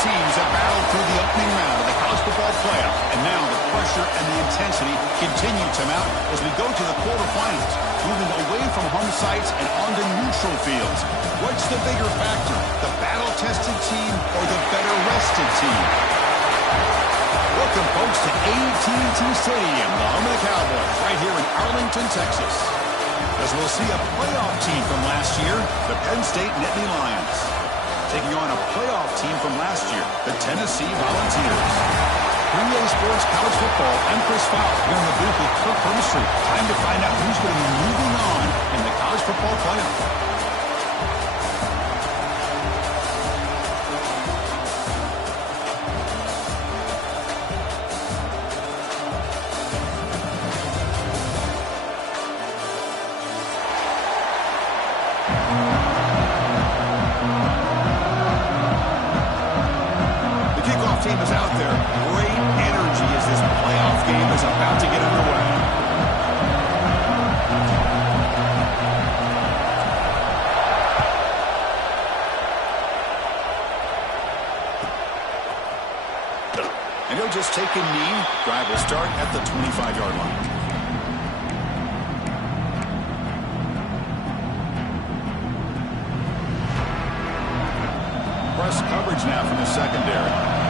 teams have battled through the opening round of the college football playoff, and now the pressure and the intensity continue to mount as we go to the quarterfinals, moving away from home sites and onto neutral fields. What's the bigger factor, the battle-tested team or the better-rested team? Welcome, folks, to AT&T Stadium, the home of the Cowboys, right here in Arlington, Texas. As we'll see a playoff team from last year, the Penn State Nittany Lions, taking on a playoff team from last year, the Tennessee Volunteers. 3A Sports College Football, I'm Chris Fowl, here in the booth with Kirk Hermstreet. Time to find out who's going to be moving on in the college football playoff. Team is out there. Great energy as this playoff game is about to get underway. And he'll just take a knee. Drive will start at the 25-yard line. Press coverage now from the secondary.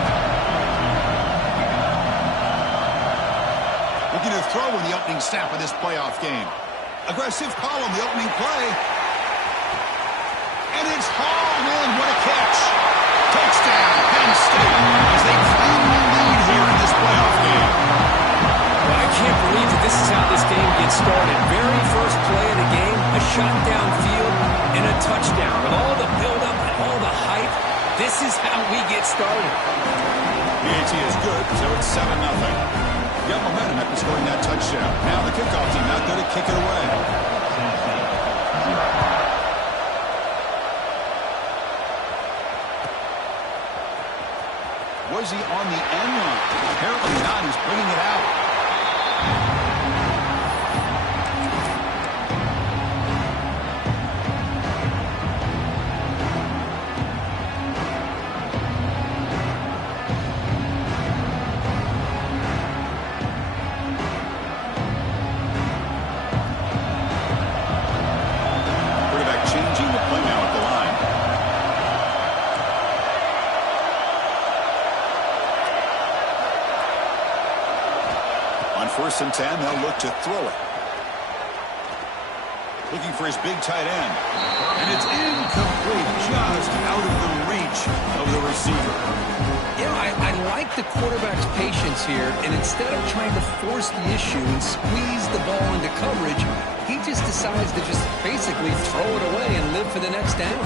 Looking to throw in the opening snap of this playoff game. Aggressive call on the opening play. And it's hauled in. What a catch. Touchdown, Penn State, as they claim the lead here in this playoff game. Well, I can't believe that this is how this game gets started. Very first play of the game, a shot downfield and a touchdown. With all the buildup and all the hype, this is how we get started. PAT is good, so it's 7-0. Got momentum after scoring that touchdown. Now the kickoff team out there to kick it away. Was he on the end line? Apparently not. He's bringing it out. First and 10, they'll look to throw it. Looking for his big tight end. And it's incomplete, just out of the reach of the receiver. Yeah, I like the quarterback's patience here, and instead of trying to force the issue and squeeze the ball into coverage, he just decides to just basically throw it away and live for the next down.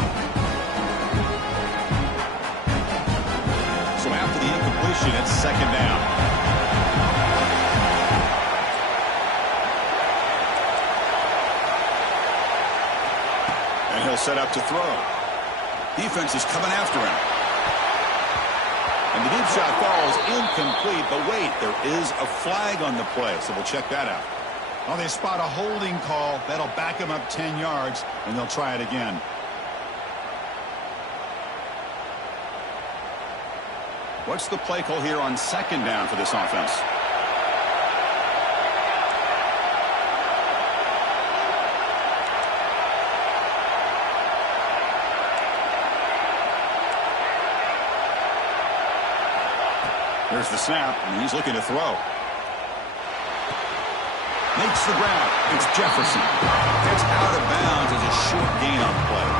So after the incompletion, it's second down. He'll set up to throw. Defense is coming after him. And the deep shot falls incomplete, but wait, there is a flag on the play, so we'll check that out. Well, they spot a holding call. That'll back him up 10 yards, and they'll try it again. What's the play call here on second down for this offense? There's the snap, and he's looking to throw. Makes the ground. It's Jefferson. Gets out of bounds as a short gain on the play.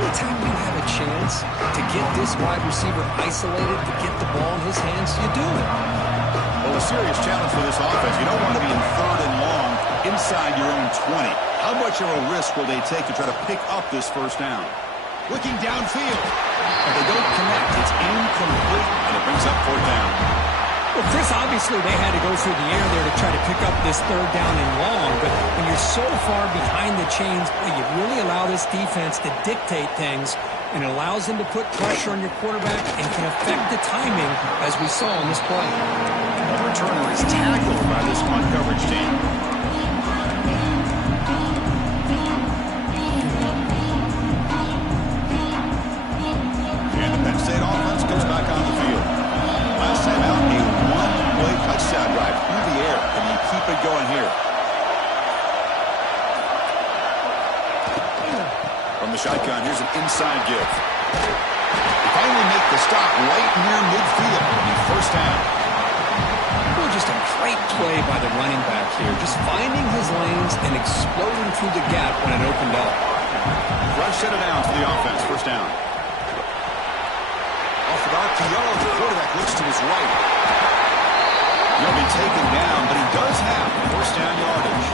Anytime you have a chance to get this wide receiver isolated, to get the ball in his hands, you do it. Well, a serious challenge for this offense. You don't want to be in third and long inside your own 20. How much of a risk will they take to try to pick up this first down? Looking downfield. And they don't connect. It's incomplete, and it brings up fourth down. Well, Chris, obviously they had to go through the air there to try to pick up this third down and long, but when you're so far behind the chains, you really allow this defense to dictate things, and it allows them to put pressure on your quarterback and can affect the timing, as we saw in this play. The returner is tackled by this punt coverage team. And the Penn State offense goes back on the field. Last time out, a one-play touchdown drive through the air. Can you keep it going here? From the shotgun, here's an inside give. They finally make the stop right near midfield. First down. Just a great play by the running back here. Just finding his lanes and exploding through the gap when it opened up. Rush set it down to the offense. First down. Off the back to Yellow. The quarterback looks to his right. He'll be taken down, but he does have first down yardage.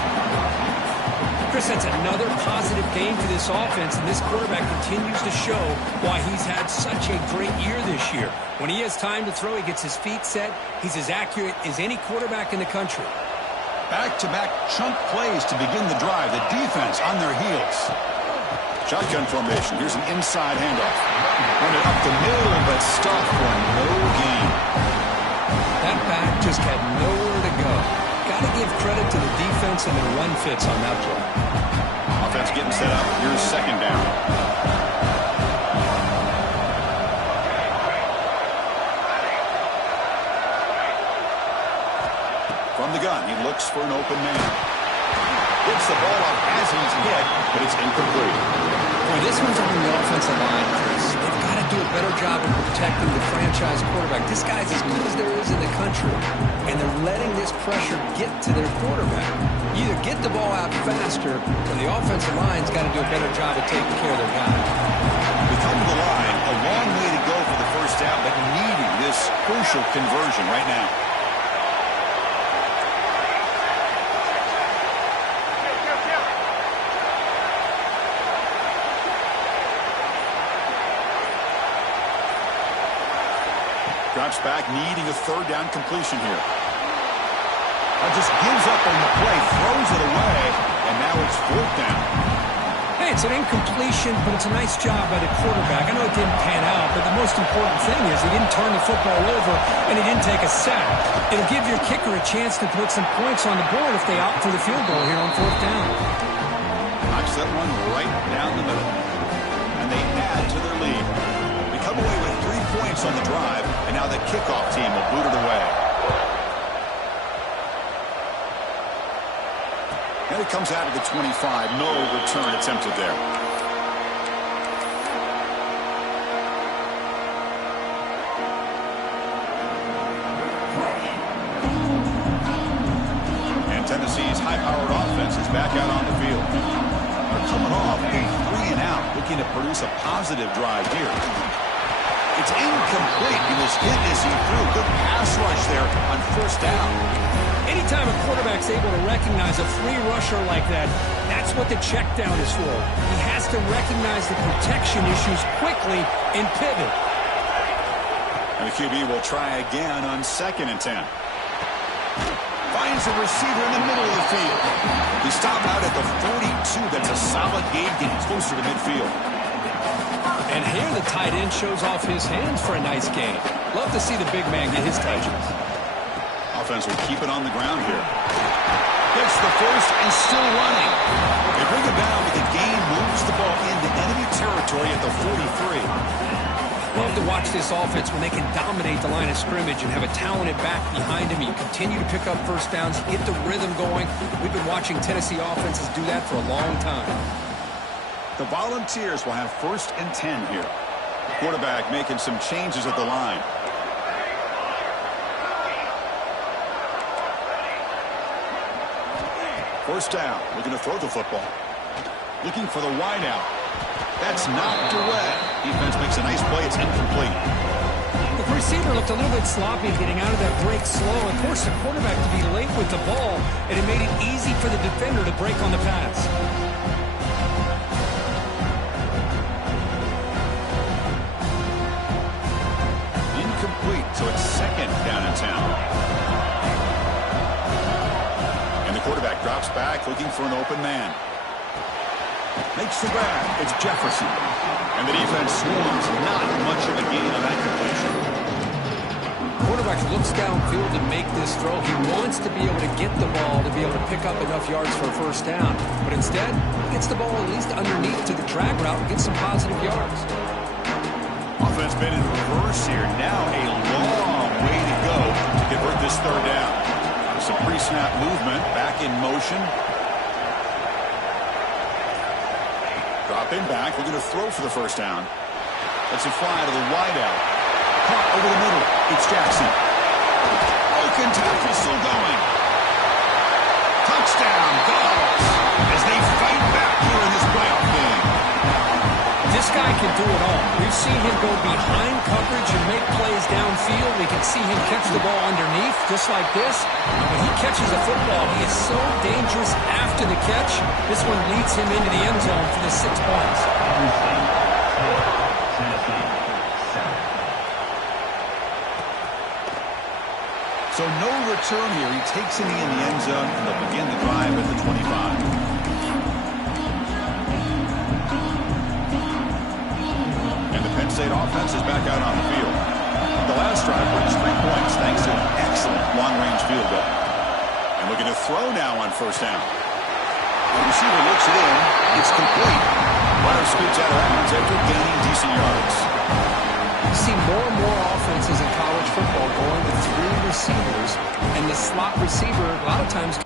Chris, that's another positive game for this offense, and this quarterback continues to show why he's had such a great year this year. When he has time to throw, he gets his feet set. He's as accurate as any quarterback in the country. Back-to-back chunk plays to begin the drive. The defense on their heels. Shotgun formation. Here's an inside handoff. Run it up the middle, but stuffed for no gain. That back just had nowhere to go. Got to give credit to the defense and their run fits on that play. Offense getting set up. Here's second down. From the gun, he looks for an open man. Gets the ball off as he's hit, but it's incomplete. Boy, this one's on the offensive line, Chris. They've got to do a better job of protecting the franchise quarterback. This guy's as good as there is in the country, and they're letting this pressure get to their quarterback. You either get the ball out faster, or the offensive line's got to do a better job of taking care of their guy. We come to the line, a long way to go for the first down, but needing this crucial conversion right now. Drops back, needing a third down completion here. Just gives up on the play, throws it away, and now it's fourth down. Hey, it's an incompletion, but it's a nice job by the quarterback. I know it didn't pan out, but the most important thing is he didn't turn the football over, and he didn't take a sack. It'll give your kicker a chance to put some points on the board if they opt for the field goal here on fourth down. Knocks that one right down the middle. And they add to their lead. They come away with 3 points on the drive, and now the kickoff team will boot it away. And it comes out of the 25. No return attempted there. And Tennessee's high-powered offense is back out on the field. They're coming off a 3-and-out, looking to produce a positive drive here. It's incomplete. He was hit as he threw. Good pass rush there on first down. Anytime a quarterback's able to recognize a free rusher like that, that's what the check down is for. He has to recognize the protection issues quickly and pivot. And the QB will try again on 2nd and 10. Finds a receiver in the middle of the field. He stopped out at the 42. That's a solid gain, getting closer to midfield. And here the tight end shows off his hands for a nice gain. Love to see the big man get his touches. Offense will keep it on the ground here. Gets the first and still running. They bring it down, but the gain moves the ball into enemy territory at the 43. Love to watch this offense when they can dominate the line of scrimmage and have a talented back behind him. You continue to pick up first downs, get the rhythm going. We've been watching Tennessee offenses do that for a long time. The Volunteers will have 1st and 10 here. Quarterback making some changes at the line. First down, looking to throw the football. Looking for the wide out. That's knocked away. Defense makes a nice play. It's incomplete. The receiver looked a little bit sloppy getting out of that break slow. Of course, the quarterback to be late with the ball, and it made it easy for the defender to break on the pass. Incomplete, so it's 2nd down in town. Quarterback drops back, looking for an open man. Makes the grab. It's Jefferson. And the defense swarms. Not much of a gain on that completion. Quarterback looks downfield to make this throw. He wants to be able to get the ball to be able to pick up enough yards for a first down. But instead, he gets the ball at least underneath to the drag route and gets some positive yards. Offense been in reverse here. Now a long way to go to convert this third down. Some pre-snap movement, back in motion. Drop in back, looking to throw for the first down. That's a fly to the wideout. Caught over the middle. It's Jackson. Broken tackle still going. Touchdown, Dogs, as they fight back here in this playoff game. This guy can do it all. We've seen him go behind coverage and make plays downfield. We can see him catch the ball underneath, just like this. And when he catches a football, he is so dangerous after the catch. This one leads him into the end zone for the 6 points. So no return here. He takes it in the end zone, and they'll begin the drive at the 25. Penn State offense is back out on the field. The last drive produced 3 points thanks to an excellent long-range field goal. And looking to throw now on first down. The receiver looks it in. It's complete. Myers scoots out of bounds after gaining decent yards. You see more and more offenses in college football going with 3 receivers, and the slot receiver a lot of times.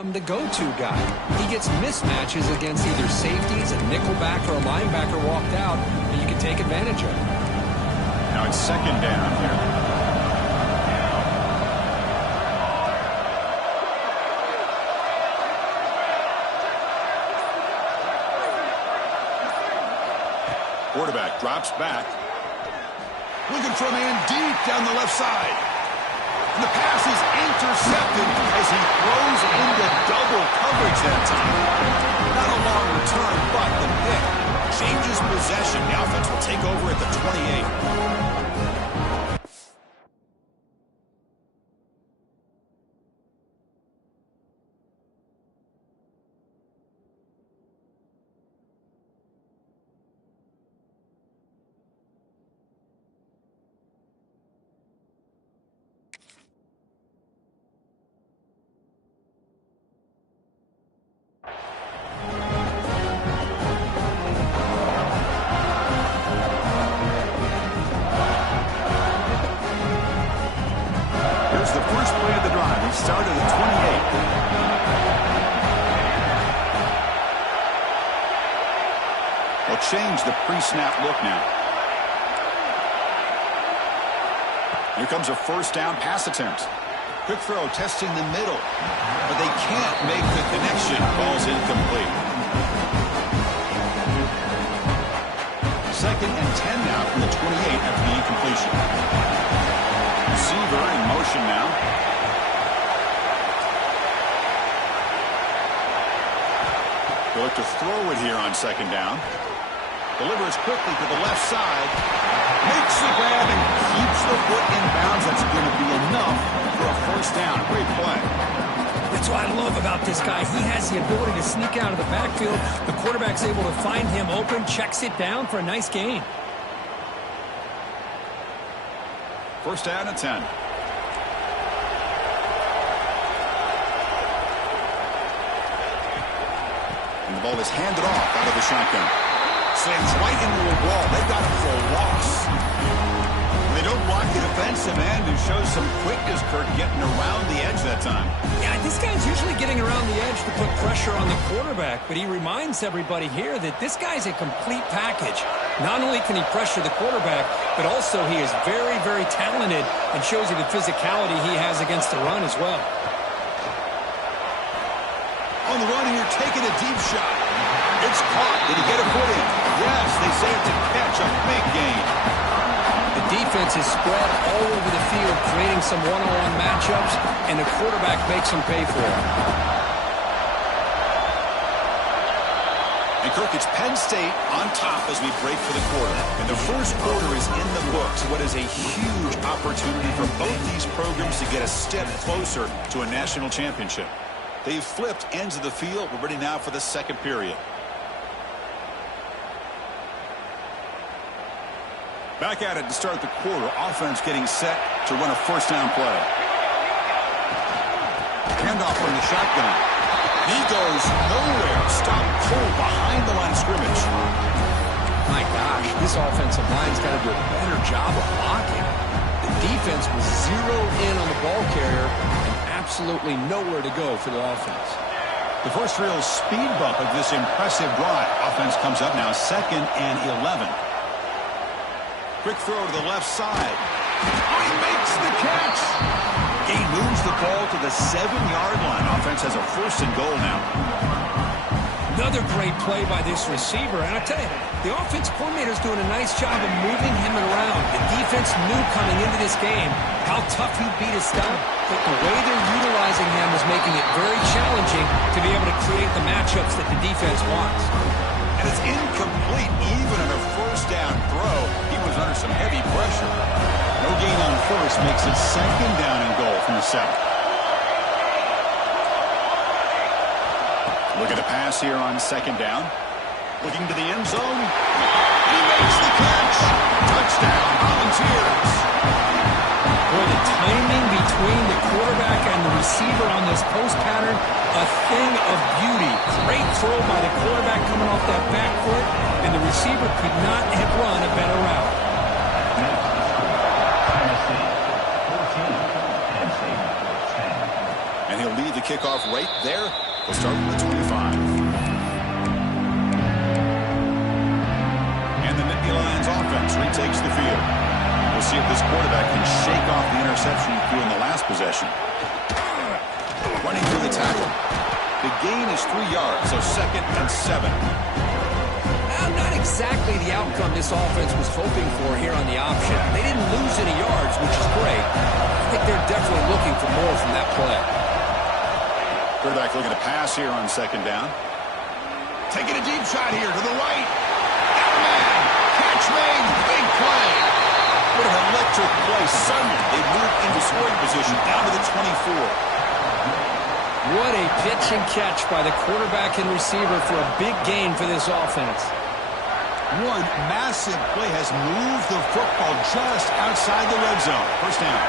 The go-to guy. He gets mismatches against either safeties, a nickelback, or a linebacker walked out, and you can take advantage of it. Now it's second down here. Quarterback drops back. Looking for a man deep down the left side. And the pass is intercepted as he throws into double coverage that time. Not a long return, but the pick changes possession. The offense will take over at the 28. Started at 28. They'll change the pre-snap look now. Here comes a first down pass attempt. Quick throw testing the middle, but they can't make the connection. Ball's incomplete. Second and 10 now from the 28 after the incompletion. Receiver in motion now. They'll look to throw it here on second down. Delivers quickly to the left side. Makes the grab and keeps the foot in bounds. That's going to be enough for a first down. Great play. That's what I love about this guy. He has the ability to sneak out of the backfield. The quarterback's able to find him open, checks it down for a nice gain. First down and 10. And the ball is handed off out of the shotgun. Slams right into a wall. They got him for a loss. They don't block the defensive end, who shows some quickness, Kirk, getting around the edge that time. Yeah, this guy's usually getting around the edge to put pressure on the quarterback, but he reminds everybody here that this guy's a complete package. Not only can he pressure the quarterback, but also he is very, very talented and shows you the physicality he has against the run as well. On the run here, taking a deep shot. It's caught. Did he get a foot in? Yes, they say it's a catch, a big gain. The defense is spread all over the field, creating some one-on-one matchups, and the quarterback makes them pay for it. And Kirk, it's Penn State on top as we break for the quarter. And the first quarter is in the books. What is a huge opportunity for both these programs to get a step closer to a national championship. They've flipped ends of the field. We're ready now for the second period. Back at it to start the quarter. Offense getting set to run a first down play. Handoff from the shotgun. He goes nowhere. Stop cold behind the line of scrimmage. My gosh, this offensive line's got to do a better job of blocking. The defense was zeroed in on the ball carrier and absolutely nowhere to go for the offense. The first real speed bump of this impressive drive. Offense comes up now 2nd and 11. Quick throw to the left side. Oh, he makes the catch. He moves the ball to the 7-yard line. Offense has a 1st and goal now. Another great play by this receiver. And I tell you, the offense coordinator's doing a nice job of moving him around. The defense knew coming into this game how tough he'd be to stop. But the way they're utilizing him is making it very challenging to be able to create the matchups that the defense wants. And it's incomplete even on a first down throw. He was under some heavy pressure. No gain on first makes it 2nd down and goal from the 7. Look at the pass here on 2nd down. Looking to the end zone. He makes the catch. Touchdown, Volunteers. Boy, the timing between the quarterback and the receiver on this post pattern, a thing of beauty. Great throw by the quarterback coming off that back foot, and the receiver could not have run a better route. And he'll lead the kickoff right there. We'll start with the 25. And the Nittany Lions offense retakes the field. We'll see if this quarterback can shake off the interception he threw in the last possession. Running through the tackle. The gain is 3 yards, so 2nd and 7. Well, not exactly the outcome this offense was hoping for here on the option. They didn't lose any yards, which is great. I think they're definitely looking for more from that play. Quarterback looking to pass here on 2nd down. Taking a deep shot here to the right. Got a man. Catch made. Big play. What an electric play. Suddenly, they move into scoring position down to the 24. What a pitch and catch by the quarterback and receiver for a big gain for this offense. One massive play has moved the football just outside the red zone. First down.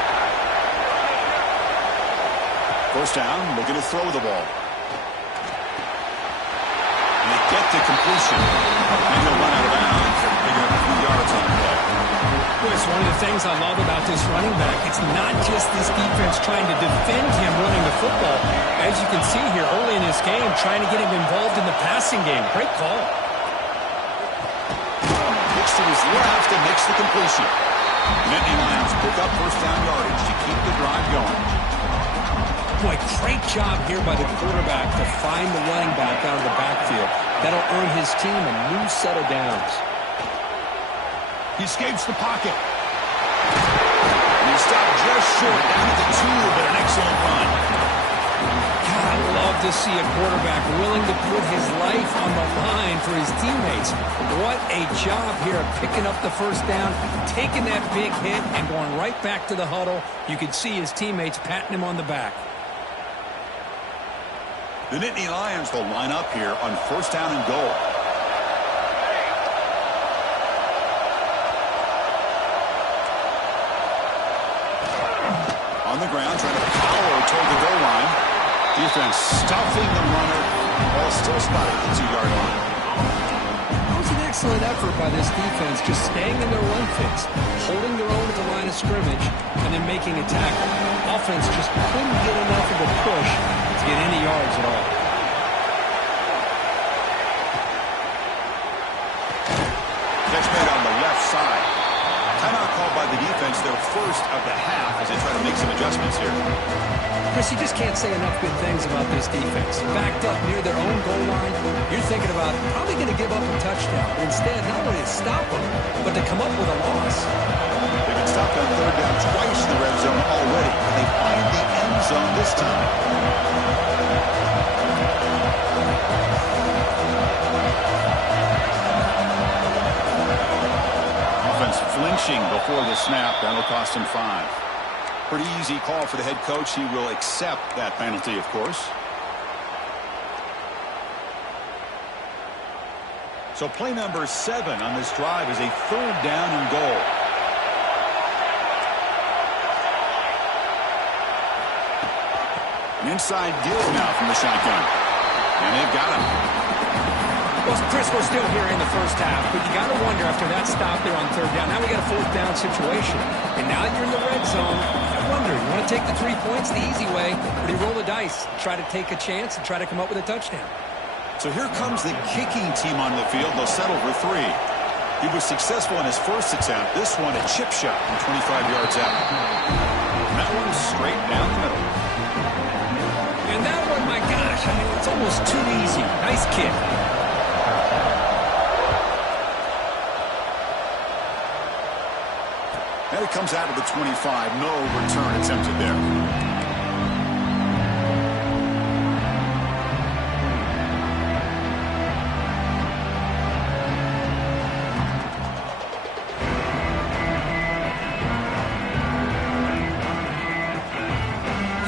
First down, looking to throw the ball. And they get to completion. And he'll run out of bounds and pick up a few yards on the play. Boy, it's one of the things I love about this running back. It's not just this defense trying to defend him running the football. As you can see here early in this game, trying to get him involved in the passing game. Great call. Looks to his left and makes the completion. Nittany Lions pick up first down yardage to keep the drive going. Boy, great job here by the quarterback to find the running back out of the backfield. That'll earn his team a new set of downs. He escapes the pocket. And he stopped just short down at the 2, but an excellent run. God, I love to see a quarterback willing to put his life on the line for his teammates. What a job here of picking up the first down, taking that big hit, and going right back to the huddle. You can see his teammates patting him on the back. The Nittany Lions will line up here on first down and goal. On the ground, trying to power toward the goal line. Defense stuffing the runner. Ball still spotted at the 2-yard line. That was an excellent effort by this defense, just staying in their run fix, holding their own at the line of scrimmage, and then making a tackle. Offense just couldn't get enough of a push to get any yards at all. Catch made on the left side. Timeout called by the defense, their first of the half, as they try to make some adjustments here. Chris, you just can't say enough good things about this defense. Backed up near their own goal line, you're thinking about probably going to give up a touchdown. But instead, not only to stop them, but to come up with a loss. They've been stopped on third down twice in the red zone already, and they find the end zone this time. Offense flinching before the snap. That'll cost him 5. Pretty easy call for the head coach. He will accept that penalty, of course. So play number 7 on this drive is a third down and goal. An inside give now from the shotgun. And they've got him. Well, Chris, we're still here in the first half, but you got to wonder after that stop there on third down. Now we got a fourth down situation. And now you're in the red zone. I wonder, you want to take the 3 points the easy way, or do you roll the dice, try to take a chance and try to come up with a touchdown? So here comes the kicking team on the field. They'll settle for 3. He was successful in his first attempt. This one a chip shot from 25 yards out. That one straight down the middle. And that one, my gosh, I mean, it's almost too easy. Nice kick. And it comes out of the 25. No return attempted there.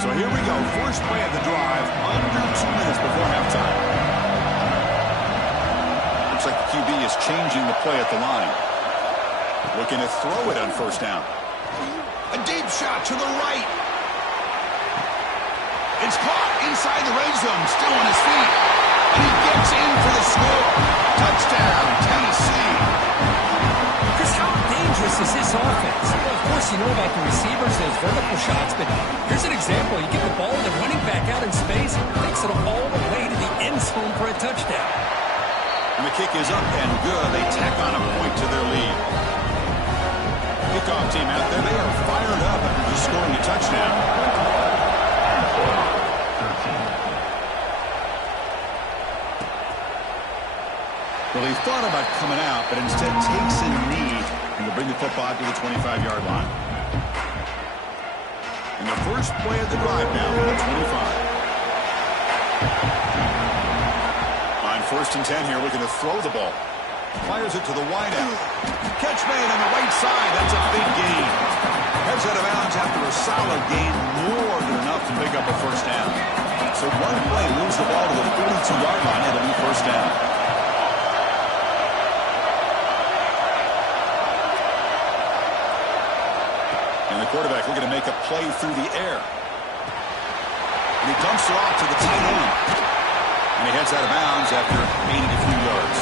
So here we go. First play of the drive. Under 2 minutes before halftime. Looks like the QB is changing the play at the line. Looking to throw it on first down. A deep shot to the right. It's caught inside the red zone, still on his feet. And he gets in for the score. Touchdown, Tennessee. Chris, how dangerous is this offense? Well, of course, you know about the receivers, those vertical shots, but here's an example. You get the ball and the running back out in space, takes it all the way to the end zone for a touchdown. And the kick is up and good. They tack on a point to their lead. Kickoff team out there. They are fired up after just scoring a touchdown. Well, he thought about coming out, but instead takes a knee and will bring the football to the 25-yard line. And the first play of the drive now from the 25. On first and 10 here, looking to throw the ball. Fires it to the wide out. Catch made on the right side. That's a big gain. Heads out of bounds after a solid gain. More than enough to pick up a first down. So one play moves the ball to the 42-yard line. It'll be first down. And the quarterback looking to make a play through the air. And he dumps it off to the tight end. And he heads out of bounds after gaining a few yards.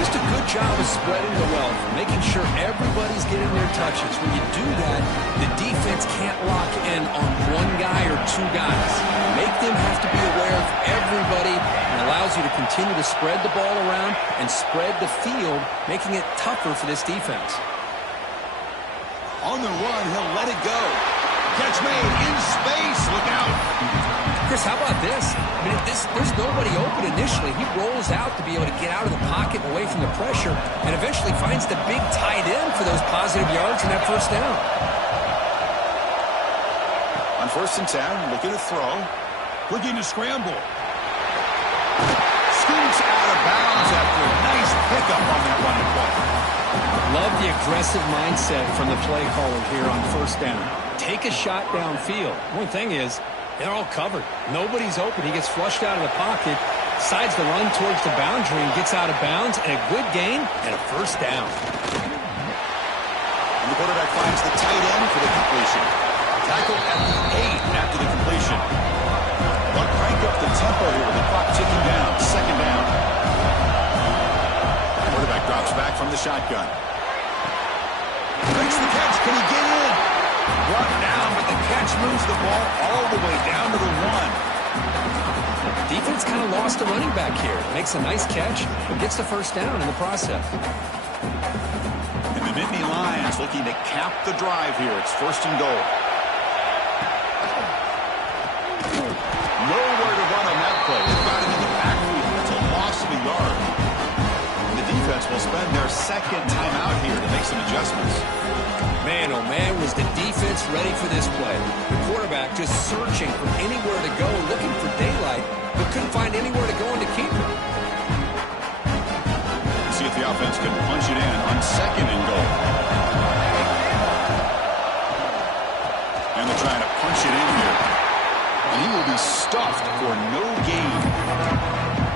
Just a good job of spreading the wealth, making sure everybody's getting their touches. When you do that, the defense can't lock in on one guy or 2 guys. Make them have to be aware of everybody, and allows you to continue to spread the ball around and spread the field, making it tougher for this defense. On the run, he'll let it go. Catch made in space. Look out. Chris, how about this? I mean, there's nobody open initially. He rolls out to be able to get out of the pocket and away from the pressure, and eventually finds the big tight end for those positive yards and that first down. On first and 10, looking to throw. Looking to scramble. Scoots out of bounds after a nice pickup on that running play. Love the aggressive mindset from the play caller here on first down. Take a shot downfield. One thing is, they're all covered. Nobody's open. He gets flushed out of the pocket, decides to run towards the boundary and gets out of bounds, and a good gain and a first down. And the quarterback finds the tight end for the completion. Tackle at the 8 after the completion. They'll crank up the tempo here with the clock ticking down. Second down. The quarterback drops back from the shotgun. Makes the catch. Can he get in? Brought down, but the catch moves the ball all the way down to the 1. Defense kind of lost a running back here. Makes a nice catch, but gets the first down in the process. And the Nittany Lions looking to cap the drive here. It's first and goal. Nowhere to run on that play. They've got him in the backfield. It's a loss of a yard. And the defense will spend their second timeout here to make some adjustments. Man, oh man, was the defense ready for this play. The quarterback just searching for anywhere to go, looking for daylight, but couldn't find anywhere to go and to keep him. See if the offense can punch it in on second and goal. And they're trying to punch it in here. And he will be stuffed for no gain.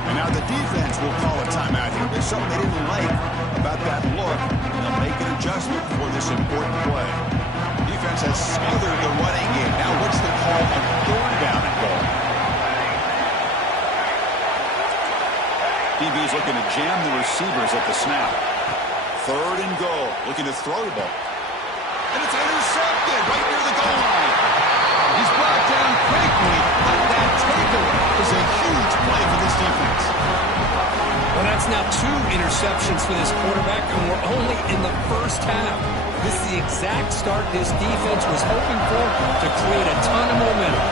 And now the defense will call a timeout here. There's something they didn't like about that look. And they'll make an adjustment for this important play. Defense has smothered the running game. Now what's the call on third down and goal? DB's looking to jam the receivers at the snap. Third and goal. Looking to throw the ball. And it's intercepted right near the goal line. He's brought down quickly, but that takeaway is a huge play for this defense. Well, that's now 2 interceptions for this quarterback, and we're only in the first half. This is the exact start this defense was hoping for to create a ton of momentum.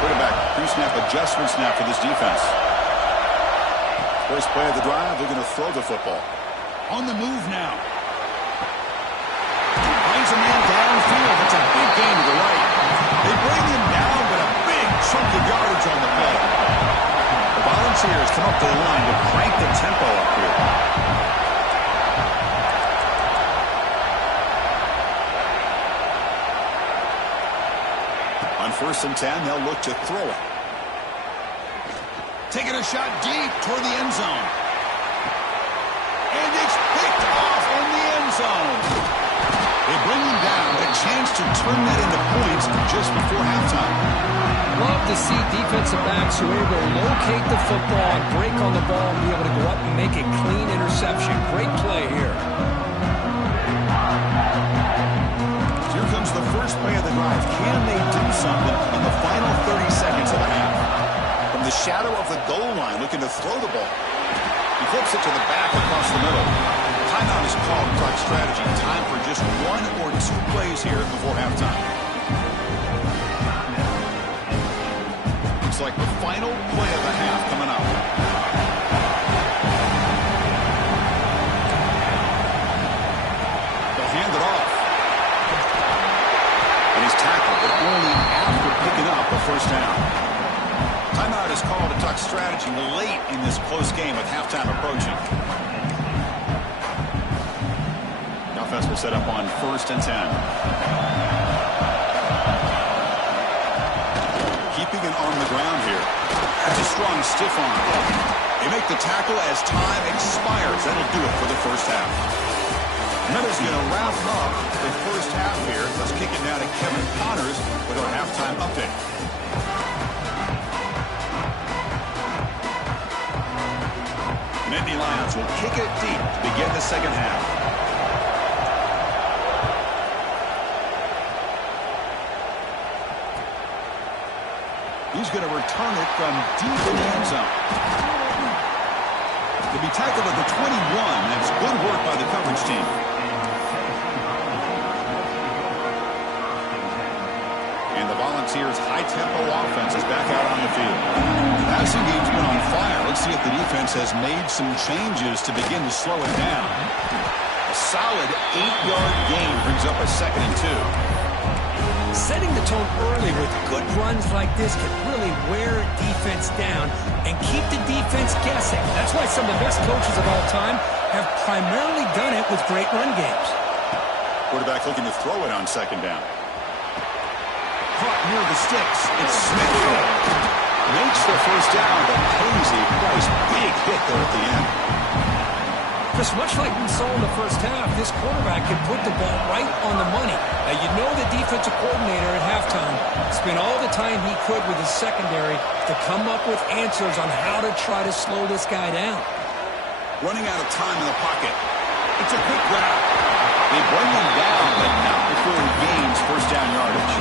Quarterback pre-snap adjustment snap for this defense. First play of the drive, they're going to throw the football. On the move now. Finds a man downfield. It's a big gain to the right. They bring him down, but a big chunk of yardage on the play. The Volunteers come up to the line to crank the tempo up here. On first and 10, they'll look to throw it. Taking a shot deep toward the end zone. And it's picked off in the end zone. They bring him down, a chance to turn that into points just before halftime. Love to see defensive backs who are able to locate the football, break on the ball, and be able to go up and make a clean interception. Great play here. Here comes the first play of the drive. Can they do something in the final 30 seconds of the half? From the shadow of the goal line, looking to throw the ball. He flips it to the back across the middle. Timeout is called. Clock strategy. Time for just 1 or 2 plays here before halftime. Looks like the final play of the half coming up. They'll hand it off. And he's tackled, but only after picking up the first down. Timeout is called to talk strategy late in this close game with halftime approaching. The offense will set up on first and 10. Keeping it on the ground here. That's a strong stiff arm. They make the tackle as time expires. That'll do it for the first half. And that is going to wrap up the first half here. Let's kick it now to Kevin Connors with our halftime update. Nittany Lions will kick it deep to begin the second half. He's going to return it from deep in the end zone. To be tackled at the 21. That's good work by the coverage team. And the Volunteers' high-tempo offense is back out on the field. The passing game's been on fire. Let's see if the defense has made some changes to begin to slow it down. A solid 8-yard gain brings up a 2nd and 2. Setting the tone early with good runs like this can really wear defense down and keep the defense guessing. That's why some of the best coaches of all time have primarily done it with great run games. Quarterback looking to throw it on second down. Caught near the sticks. It's Smith. Makes the first down, but pays a price. Big hit there at the end. Chris, much like we saw in the first half, this quarterback can put the ball right on the money. Now, you know the defensive coordinator at halftime spent all the time he could with his secondary to come up with answers on how to try to slow this guy down. Running out of time in the pocket. It's a quick grab. They bring him down, but not before he gains first down yardage.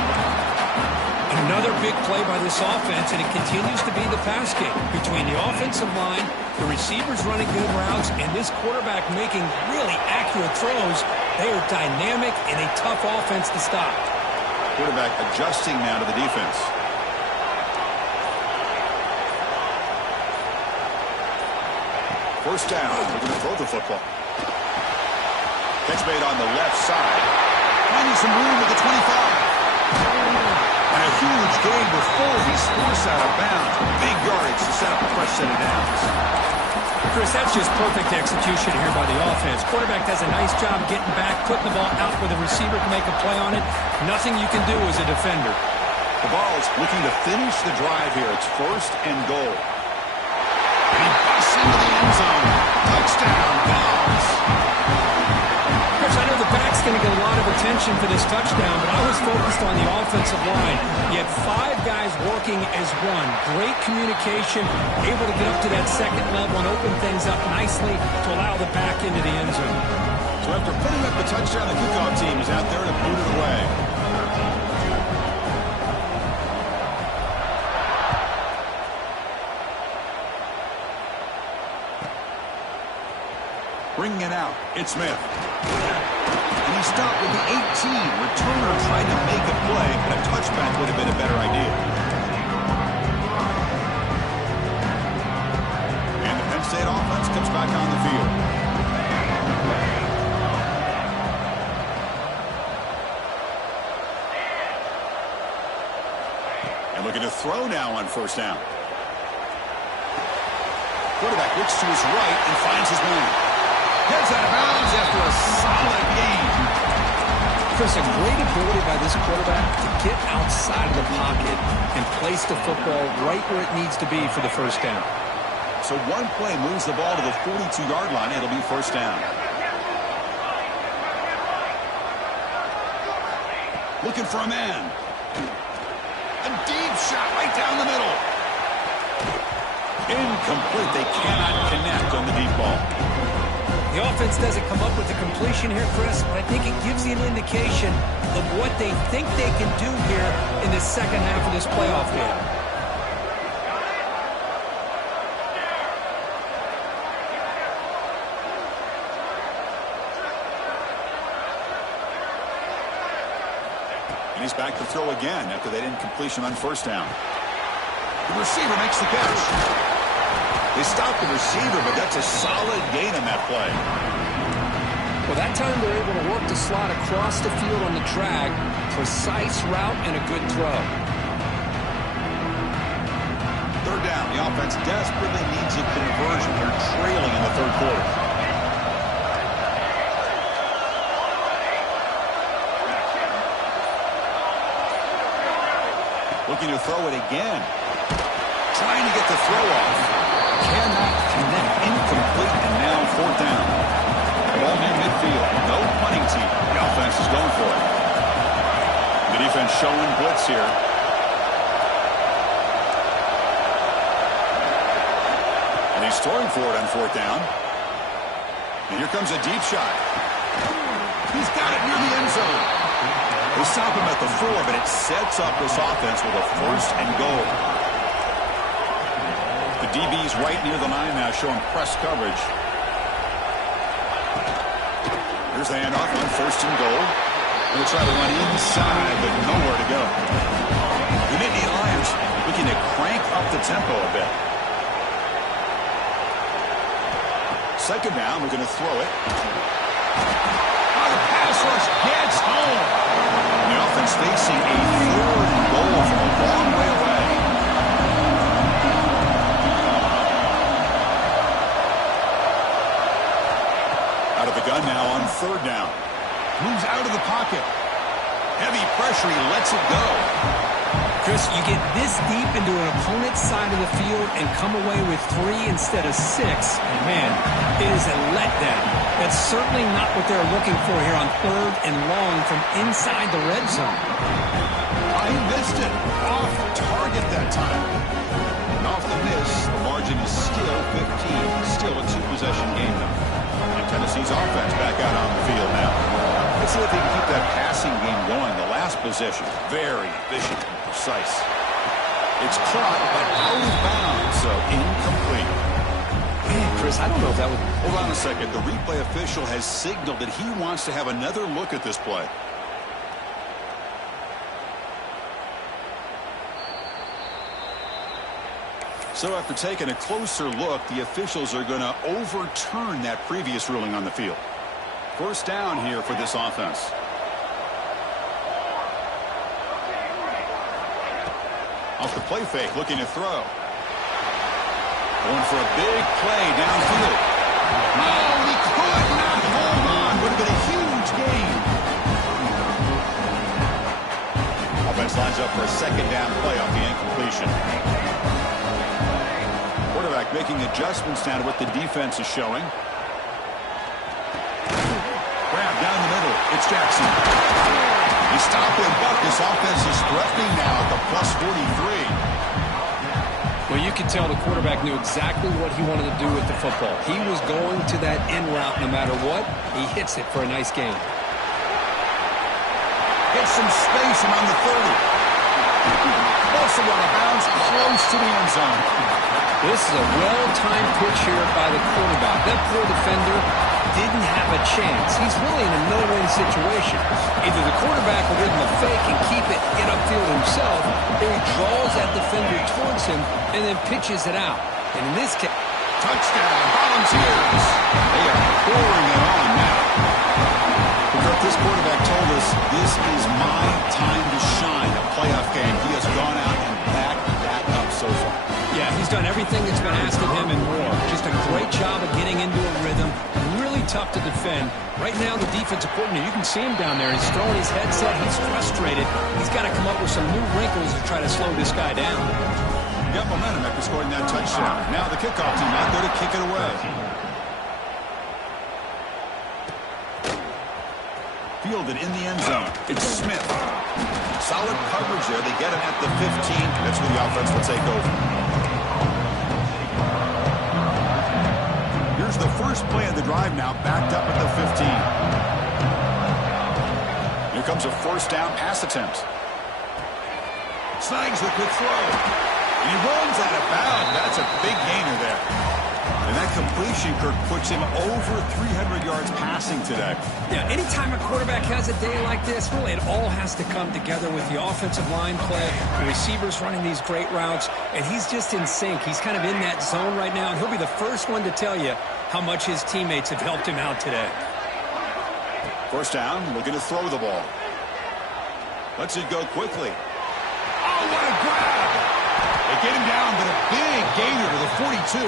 Another big play by this offense, and it continues to be the pass game. Between the offensive line, the receivers running good routes, and this quarterback making really accurate throws, they are dynamic and a tough offense to stop. Quarterback adjusting now to the defense. First down. We're going to throw the football. Catch made on the left side. Finding some room at the 25. And a huge gain before he's forced out of bounds. Big yardage to set up a fresh set of downs. Chris, that's just perfect execution here by the offense. Quarterback does a nice job getting back, putting the ball out where the receiver can make a play on it. Nothing you can do as a defender. The ball's looking to finish the drive here. It's first and goal. And he busts into the end zone. Touchdown, Dobbs. Chris, I know the back's going to get a lot of attention for this touchdown, but I was focused on the offensive line. You had 5 guys working as one. Great communication, able to get up to that second level and open things up nicely to allow the back into the end zone. So after putting up the touchdown, the kickoff team is out there to boot it away. Bringing it out, it's Smith. And he stopped with the 18. Returner tried to make a play, but a touchback would have been a better idea. And the Penn State offense comes back on the field. And looking to throw now on first down. Quarterback looks to his right and finds his man. Heads out of bounds after a solid gain. Chris, a great ability by this quarterback to get outside of the pocket and place the football right where it needs to be for the first down. So one play moves the ball to the 42-yard line. It'll be first down. Looking for a man. A deep shot right down the middle. Incomplete. They cannot connect on the deep ball. The offense doesn't come up with the completion here, Chris, but I think it gives you an indication of what they think they can do here in the second half of this playoff game. And he's back to throw again after that incompletion on first down. The receiver makes the catch. They stopped the receiver, but that's a solid gain on that play. Well, that time they're able to work the slot across the field on the drag. Precise route and a good throw. Third down. The offense desperately needs a conversion. They're trailing in the third quarter. Looking to throw it again. Trying to get the throw off. Cannot connect. Incomplete, and now fourth down. Ball near midfield. No punting team. The offense is going for it. The defense showing blitz here. And he's throwing for it on fourth down. And here comes a deep shot. He's got it near the end zone. They stop him at the 4, but it sets up this offense with a first and goal. The DB's right near the line now, showing press coverage. Here's the handoff on first and goal. They'll try to run inside, but nowhere to go. The Nittany Lions looking to crank up the tempo a bit. Second down, we're going to throw it. Oh, the pass rush gets home. And the offense He's facing a 3rd and goal from a long way away. Out of the gun now on 3rd down. Moves out of the pocket. Heavy pressure, he lets it go. Chris, you get this deep into an opponent's side of the field and come away with 3 instead of 6. And man, it is a letdown. That's certainly not what they're looking for here on 3rd and long from inside the red zone. He missed it. Off target that time. And off the miss, the margin is still 15. Still a 2-possession game though. And Tennessee's offense back out on the field now. Let's see if they can keep that passing game going. The last possession, very efficient and precise. It's caught, but out of bounds, so incomplete. Man, Chris, I don't know if that would... Hold on a second. The replay official has signaled that he wants to have another look at this play. So after taking a closer look, the officials are going to overturn that previous ruling on the field. 1st down here for this offense. Off the play fake, looking to throw. Going for a big play downfield. No, he could not hold on. Would have been a huge gain. Offense lines up for a 2nd down play off the incompletion. Quarterback making adjustments now to what the defense is showing. Grab down the middle. It's Jackson. He stopped and buck. This offense is threatening now at the plus 43. Well, you can tell the quarterback knew exactly what he wanted to do with the football. He was going to that in route no matter what. He hits it for a nice gain. Gets some space around the 30. Also out of bounds, close to the end zone. This is a well-timed pitch here by the quarterback. That poor defender didn't have a chance. He's really in a no-win situation. Either the quarterback will give him a fake and keep it, get upfield himself, or he draws that defender towards him and then pitches it out. And in this case... Touchdown, Volunteers. They are pouring it on now. Kirk, this quarterback told us this is my time to shine. A playoff game. He has gone out and backed that up so far. Yeah, he's done everything that's been asked of him and more. Just a great job of getting into a rhythm. Really tough to defend. Right now, the defensive coordinator, you can see him down there. He's throwing his headset. He's frustrated. He's got to come up with some new wrinkles to try to slow this guy down. Got momentum after scoring that touchdown. Now the kickoff team out there to kick it away. Fielded in the end zone. It's Smith. Solid coverage there. They get him at the 15. That's where the offense will take over. Here's the first play of the drive now, backed up at the 15. Here comes a 1st down pass attempt. Snags the quick throw. And he runs out of bounds. That's a big gainer there. And that completion, Kirk, puts him over 300 yards passing today. Yeah, anytime a quarterback has a day like this, really it all has to come together with the offensive line play, the receivers running these great routes, and he's just in sync. He's kind of in that zone right now, and he'll be the first one to tell you how much his teammates have helped him out today. 1st down, looking to throw the ball. Lets it go quickly. Oh, what a grab! They get him down, but a big gainer to the 42.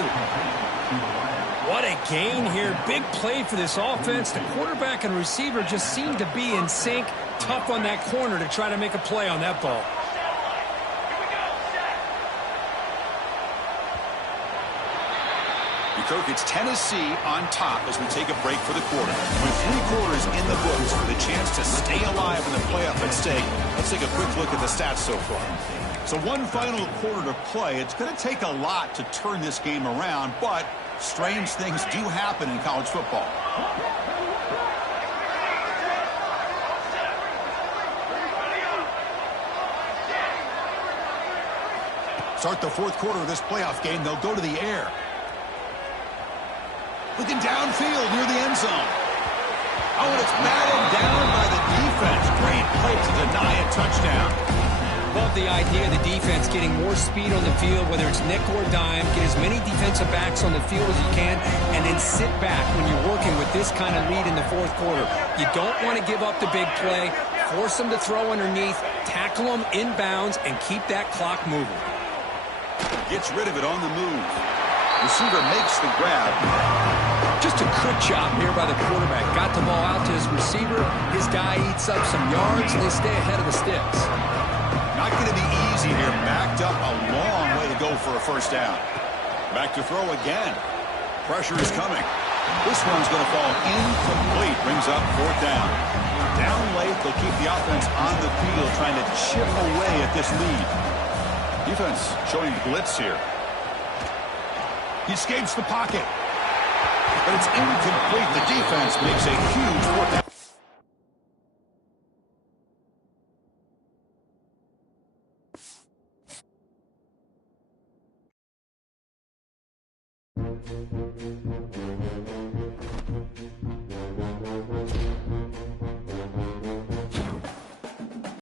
What a gain here. Big play for this offense. The quarterback and receiver just seem to be in sync. Tough on that corner to try to make a play on that ball. Kirk, it's Tennessee on top as we take a break for the quarter. With 3 quarters in the books for the chance to stay alive in the playoff at stake, let's take a quick look at the stats so far. So 1 final quarter to play. It's going to take a lot to turn this game around, but strange things do happen in college football. Start the 4th quarter of this playoff game. They'll go to the air. Looking downfield near the end zone. Oh, and it's batted down by the defense. Great play to deny a touchdown. Love the idea of the defense getting more speed on the field, whether it's nickel or dime. Get as many defensive backs on the field as you can, and then sit back when you're working with this kind of lead in the 4th quarter. You don't want to give up the big play. Force them to throw underneath, tackle them inbounds, and keep that clock moving. Gets rid of it on the move. Receiver makes the grab. Just a good job here by the quarterback. Got the ball out to his receiver. His guy eats up some yards, and they stay ahead of the sticks. Not going to be easy here. Backed up a long way to go for a first down. Back to throw again. Pressure is coming. This one's going to fall incomplete. Brings up fourth down. Down late, they'll keep the offense on the field trying to chip away at this lead. Defense showing blitz here. He escapes the pocket. But it's incomplete. The defense makes a huge fourth down.